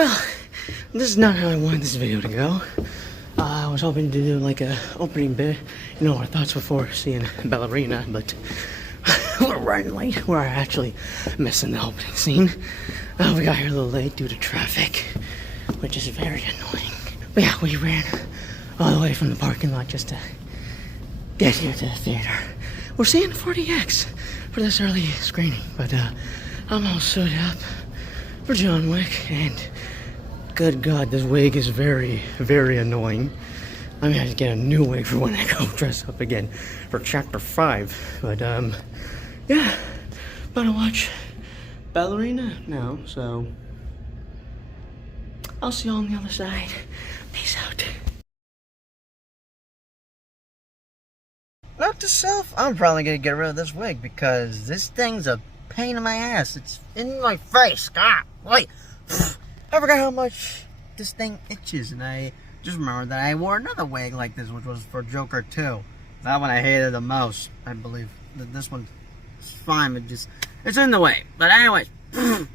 Well, this is not how I wanted this video to go. I was hoping to do like a opening bit, you know, our thoughts before seeing Ballerina, but we're running late. We're actually missing the opening scene. We got here a little late due to traffic, which is very annoying. But yeah, we ran all the way from the parking lot just to get here to the theater. We're seeing 40X for this early screening, but I'm all suited up for John Wick, and good God, this wig is very, very annoying. I'm gonna have to get a new wig for when I go dress up again for chapter 5. But yeah, about to watch Ballerina now, so I'll see you on the other side. Peace out. Note to self, I'm probably gonna get rid of this wig because this thing's a pain in my ass. It's in my face. God, wait. I forgot how much this thing itches, and I just remembered that I wore another wig like this, which was for Joker 2. That one I hated the most, I believe. This one's fine, but it's in the way. But anyways, we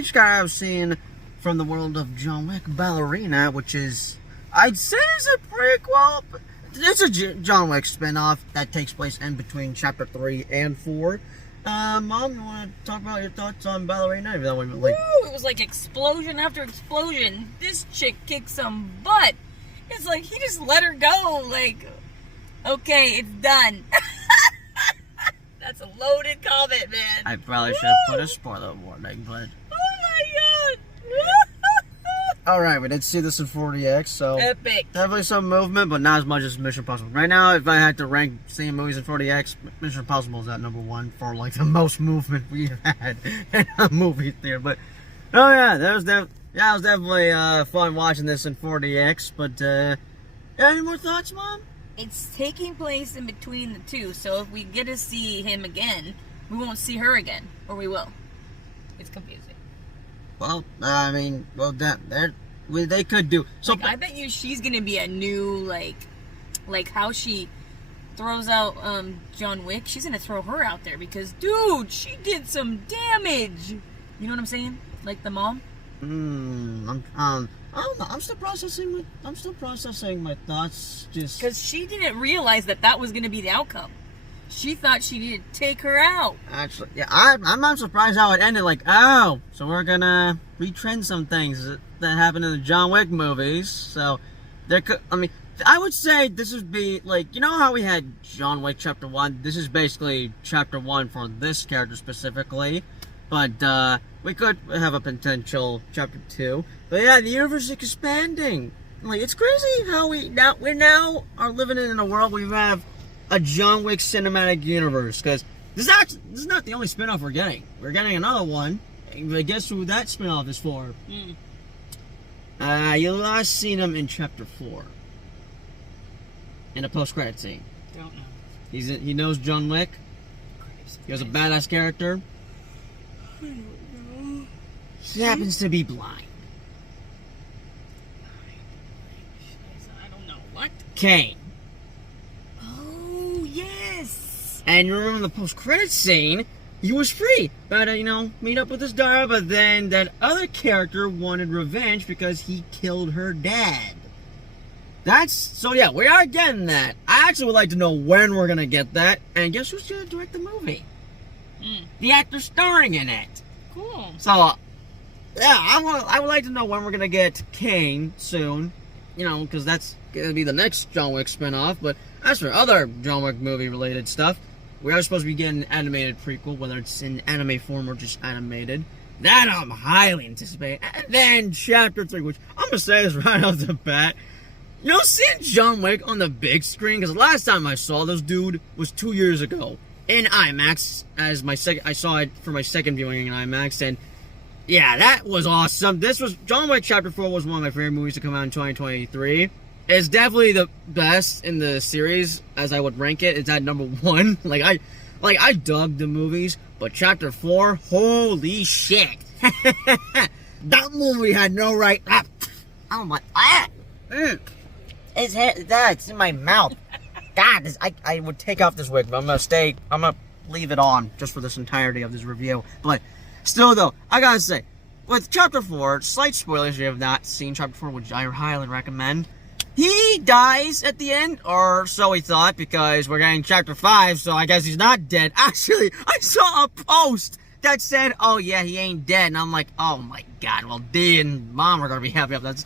just got out of seeing from the world of John Wick, Ballerina, which is, I'd say is a prequel, but it's a John Wick spinoff that takes place in between chapter 3 and 4. Mom, you want to talk about your thoughts on Ballerina? That one, like, woo, it was like explosion after explosion. This chick kicked some butt. It's like he just let her go. Like, okay, it's done. That's a loaded comment, man. I probably should have put a spoiler warning, but Oh my God. alright, we did see this in 40X, so Epic. definitely some movement, but not as much as Mission Impossible. Right now, if I had to rank seeing movies in 40X, Mission Impossible is at number 1 for like the most movement we've had in a movie theater. But oh yeah, it was definitely fun watching this in 40X. But any more thoughts, Mom? It's taking place in between the two, so if we get to see him again, we won't see her again, or we will. It's confusing. Well, I mean, well, they could do so. Like, I bet you she's gonna be a new like how she throws out John Wick. She's gonna throw her out there because, dude, she did some damage. You know what I'm saying? Like the mom. I don't know. I'm still processing my thoughts. Just because she didn't realize that was gonna be the outcome. She thought she needed to take her out. Actually, yeah, I'm not surprised how it ended. Like, oh, so we're gonna retrend some things that happened in the John Wick movies. So there could, I mean, I would say this would be like, you know how we had John Wick Chapter 1. This is basically Chapter 1 for this character specifically. But we could have a potential Chapter 2. But yeah, the universe is expanding. Like, it's crazy how we now are living in a world where we have a John Wick cinematic universe, because this is not the only spin-off we're getting. We're getting another one. But guess who that spin-off is for? You last seen him in Chapter 4. In a post-credit scene. Don't know. He knows John Wick. He was a badass character. I don't know. He happens to be blind. I don't know. What? Kane. Oh, yes. And you remember the post-credit scene, he was free. But, meet up with his daughter, but then that other character wanted revenge because he killed her dad. So yeah, we are getting that. I actually would like to know when we're gonna get that. And guess who's gonna direct the movie? The actor starring in it. Cool. So, yeah, I would like to know when we're gonna get Kane soon. Because that's gonna be the next John Wick spinoff. But as for other John Wick movie related stuff, we are supposed to be getting an animated prequel, whether it's in anime form or just animated. That I'm highly anticipating. And then Chapter 3, which I'm gonna say is right off the bat. Seeing John Wick on the big screen, because the last time I saw this dude was 2 years ago in IMAX. I saw it for my second viewing in IMAX, and yeah, that was awesome. John Wick Chapter 4 was one of my favorite movies to come out in 2023. It's definitely the best in the series, as I would rank it. It's at number 1. I dug the movies, but Chapter 4, holy shit! That movie had no right. Oh my! It's in my mouth. God, I would take off this wig, but I'm gonna leave it on just for this entirety of this review. But still though, I gotta say, with Chapter 4, slight spoilers if you have not seen Chapter 4, which I highly recommend. He dies at the end, or so we thought, because we're getting Chapter 5, so I guess he's not dead. Actually, I saw a post that said, oh yeah, he ain't dead, and I'm like, oh my god, well, Dee and Mom are gonna be happy about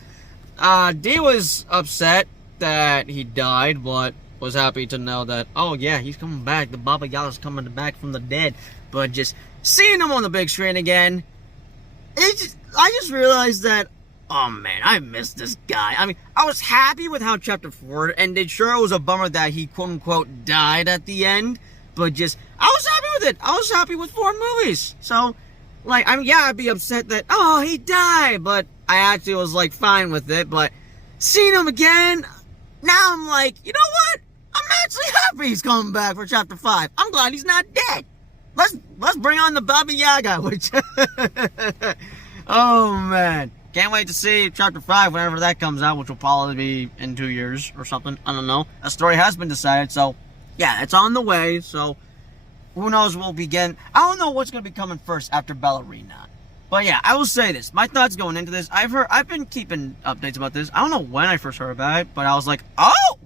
that. Dee was upset that he died, but was happy to know that, oh yeah, he's coming back, the Baba Yaga's coming back from the dead. But just seeing him on the big screen again, I just realized that, oh man, I miss this guy. I mean, I was happy with how Chapter 4 ended. Sure, it was a bummer that he quote-unquote died at the end, but just, I was happy with it. I was happy with 4 movies. So, like, I mean, yeah, I'd be upset that, oh, he died, but I actually was, like, fine with it. But seeing him again, now I'm like, you know what? I'm actually happy he's coming back for Chapter 5. I'm glad he's not dead. Let's bring on the Baba Yaga, which, oh man. Can't wait to see Chapter 5 whenever that comes out, which will probably be in 2 years or something. I don't know. A story has been decided, so yeah, it's on the way. So who knows what we'll be getting. I don't know what's going to be coming first after Ballerina. But yeah, I will say this. My thoughts going into this, I've been keeping updates about this. I don't know when I first heard about it, but I was like, oh,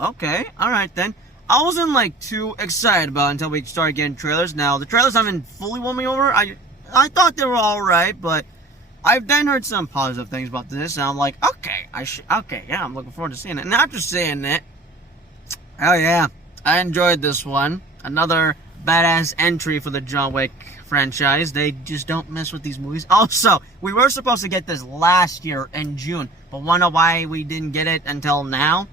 okay. All right then. I wasn't like too excited about it until we started getting trailers. Now, the trailers haven't fully won me over. I thought they were alright, but I've then heard some positive things about this, and I'm like, okay, yeah, I'm looking forward to seeing it. And after seeing it, oh yeah, I enjoyed this one. Another badass entry for the John Wick franchise. They just don't mess with these movies. Also, we were supposed to get this last year in June, but wonder why we didn't get it until now?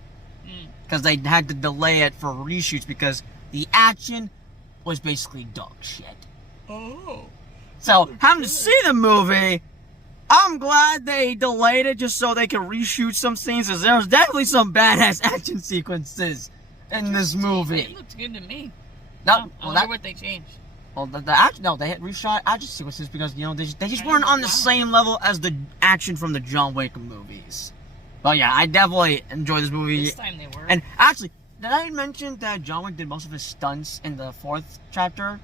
Because they had to delay it for reshoots because the action was basically dog shit. Oh. So, having to see the movie, I'm glad they delayed it just so they could reshoot some scenes, because there was definitely some badass action sequences in this movie. It looked good to me. No, I wonder what they changed. Well, they had reshot action sequences because, you know, they just weren't on the same level as the action from the John Wick movies. But yeah, I definitely enjoyed this movie. This time they were. And actually, did I mention that John Wick did most of his stunts in the 4th chapter?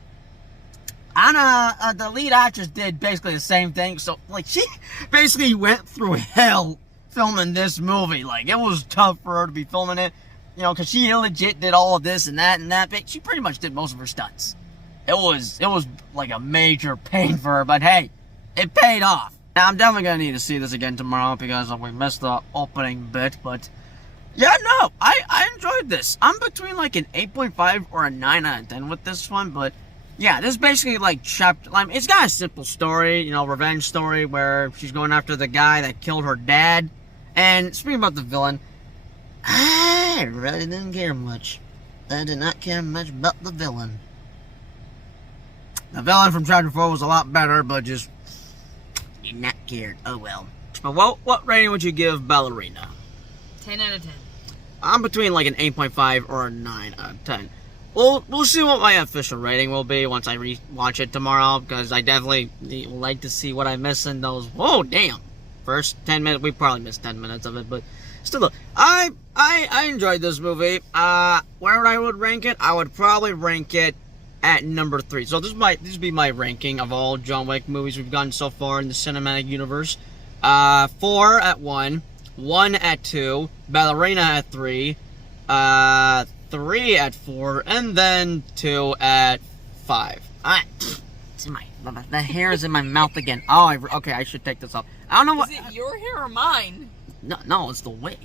Anna, the lead actress, did basically the same thing. So, like, she basically went through hell filming this movie. Like, it was tough for her to be filming it. You know, because she legit did all of this and that. But she pretty much did most of her stunts. It was like a major pain for her. But hey, it paid off. Now, I'm definitely going to need to see this again tomorrow because we missed the opening bit, but yeah, no, I enjoyed this. I'm between like an 8.5 or a 9 out of 10 with this one, but yeah, this is basically like chapter, it's got a simple story, you know, revenge story where she's going after the guy that killed her dad. And speaking about the villain, I really didn't care much. I did not care much about the villain. The villain from Chapter 4 was a lot better, but just did not care. Oh well. But what rating would you give Ballerina? 10 out of 10. I'm between like an 8.5 or a 9 out of 10. We'll see what my official rating will be once I rewatch it tomorrow, because I definitely like to see what I miss in those. Whoa, damn! First 10 minutes, we probably missed 10 minutes of it, but still, I enjoyed this movie. Where I would rank it, I would probably rank it at number 3. So this would be my ranking of all John Wick movies we've gotten so far in the cinematic universe. 4 at 1, 1 at 2, Ballerina at 3, 3 at 4, and then 2 at 5. It's in the hair is in my mouth again. Oh, okay, I should take this off. I don't know what. Is it your hair or mine? No, it's the wig.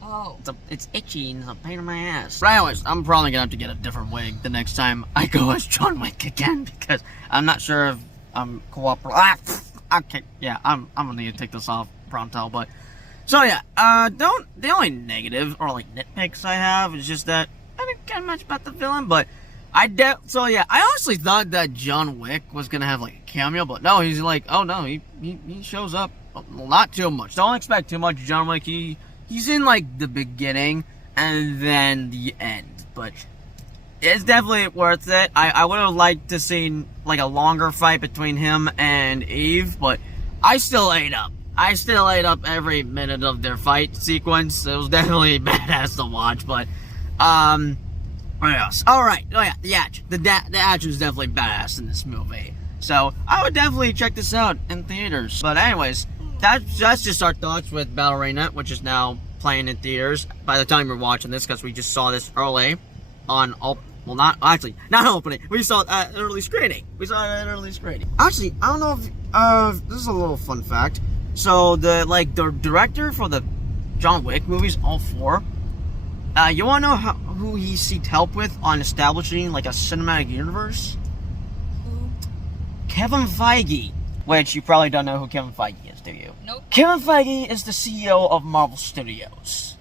Oh. It's itchy and it's a pain in my ass. But anyways, I'm probably gonna have to get a different wig the next time I go as John Wick again, because I'm not sure if I'm cooperating. Okay, yeah, I'm gonna need to take this off pronto, but. So yeah, the only negative or like nitpicks I have is just that I didn't care much about the villain, but I honestly thought that John Wick was gonna have like a cameo, but no, he's like, oh no, he shows up, not too much. Don't expect too much John Wick. He's in like the beginning and then the end, but it's definitely worth it. I would have liked to see like a longer fight between him and Eve, but I still ate up. Every minute of their fight sequence. It was definitely badass to watch, but, what else? Alright, oh yeah, the action. The action is definitely badass in this movie. So I would definitely check this out in theaters. But anyways, that's just our thoughts with Ballerina, which is now playing in theaters by the time you're watching this, because we just saw this early on, well, not opening. We saw it at an early screening. Actually, I don't know if, this is a little fun fact. So the director for the John Wick movies, all 4, you wanna know who he seeked help with on establishing like a cinematic universe? Who? Kevin Feige. Which you probably don't know who Kevin Feige is, do you? Nope. Kevin Feige is the CEO of Marvel Studios.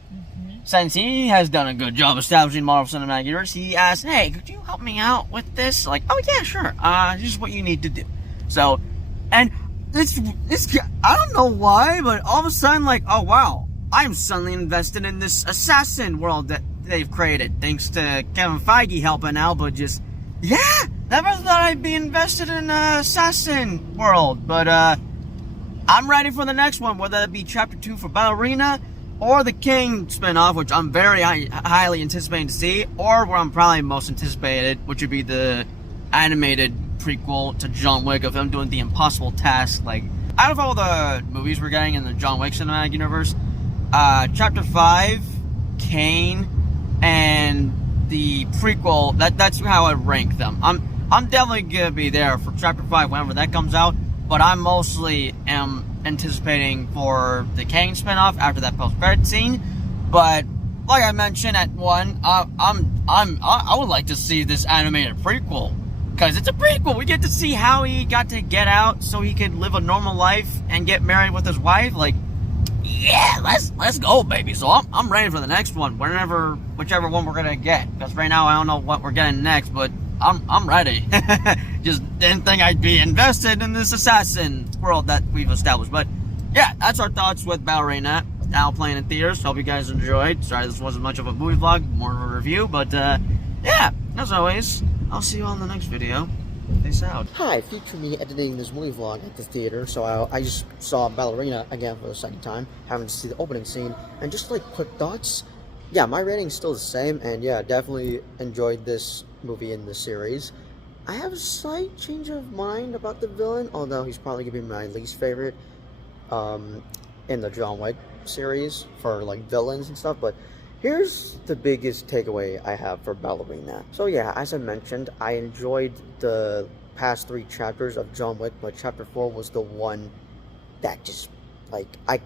Since he has done a good job establishing Marvel Cinematic Universe, he asked, hey, could you help me out with this? Like, oh yeah, sure. This is what you need to do. So, and it's I don't know why, but all of a sudden, like, oh wow, I'm suddenly invested in this assassin world that they've created, thanks to Kevin Feige helping out, but just, yeah, never thought I'd be invested in assassin world, but I'm ready for the next one, whether it be Chapter 2 for Ballerina, or the King spinoff, which I'm very highly anticipating to see, or where I'm probably most anticipated, which would be the animated prequel to John Wick of him doing the impossible task. Like, out of all the movies we're getting in the John Wick cinematic universe, Chapter 5, Kane, and the prequel, that's how I rank them. I'm definitely gonna be there for Chapter 5 whenever that comes out, but I mostly am anticipating for the Kane spinoff after that post-credit scene. But like I mentioned at 1, I would like to see this animated prequel, because it's a prequel. We get to see how he got to get out so he could live a normal life and get married with his wife. Like, yeah, let's go, baby. So I'm ready for the next one, whichever one we're gonna get. Because right now I don't know what we're getting next, but I'm ready. Just didn't think I'd be invested in this assassin world that we've established. But yeah, that's our thoughts with Ballerina, now playing in theaters. Hope you guys enjoyed. Sorry this wasn't much of a movie vlog, more of a review. But yeah, as always, I'll see you on the next video. Peace out. Hi, feature me editing this movie vlog at the theater. So I just saw Ballerina again for the second time, having to see the opening scene, and just like quick thoughts. Yeah, my rating's still the same, and yeah, definitely enjoyed this movie in the series. I have a slight change of mind about the villain, although he's probably gonna be my least favorite in the John Wick series for like villains and stuff. But here's the biggest takeaway I have for Ballerina. So yeah, as I mentioned, I enjoyed the past 3 chapters of John Wick, but Chapter 4 was the one that just, like, I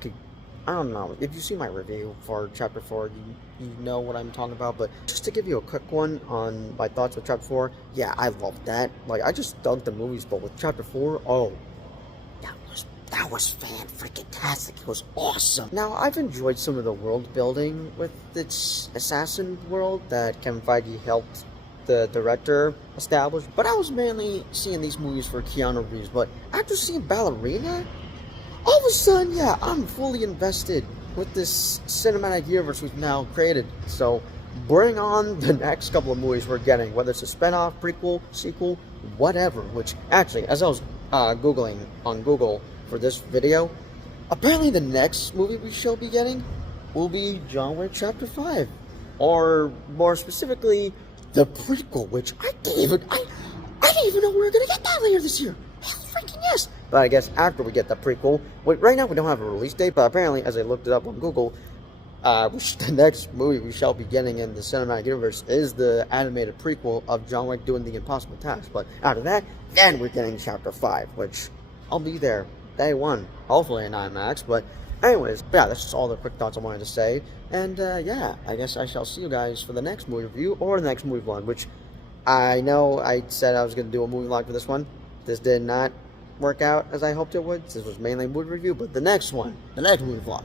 don't know, if you see my review for Chapter 4, you know what I'm talking about, but just to give you a quick one on my thoughts with Chapter 4, yeah, I loved that. Like, I just dug the movies, but with Chapter 4, oh, that was fan-freaking-tastic. It was awesome. Now, I've enjoyed some of the world building with its assassin world that Kevin Feige helped the director establish, but I was mainly seeing these movies for Keanu Reeves. But after seeing Ballerina, all of a sudden, yeah, I'm fully invested with this cinematic universe we've now created. So bring on the next couple of movies we're getting, whether it's a spinoff, prequel, sequel, whatever. Which, actually, as I was Googling on Google for this video, apparently the next movie we shall be getting will be John Wick Chapter 5. Or more specifically, the prequel, which I didn't even know we were going to get that later this year. Hell freaking yes! But I guess after we get the prequel, right now we don't have a release date, but apparently, as I looked it up on Google, the next movie we shall be getting in the cinematic universe is the animated prequel of John Wick doing the impossible task. But after that, then we're getting Chapter 5, which I'll be there day 1, hopefully in IMAX. But anyways, yeah, that's just all the quick thoughts I wanted to say. And yeah, I guess I shall see you guys for the next movie review or the next movie vlog, which I know I said I was going to do a movie vlog for this one. This did not work out as I hoped it would. This was mainly a movie review, but the next one, the next movie vlog,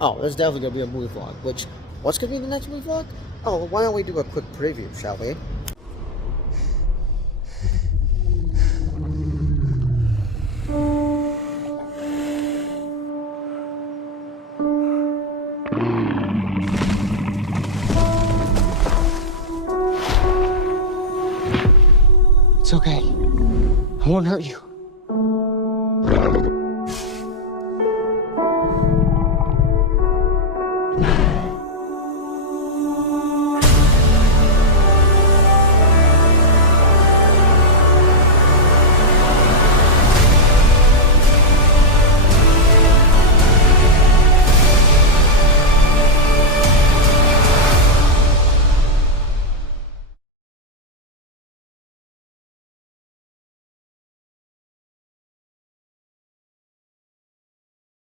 oh, there's definitely going to be a movie vlog. Which, what's going to be the next movie vlog? Oh, well, why don't we do a quick preview, shall we? It's okay. I won't hurt you.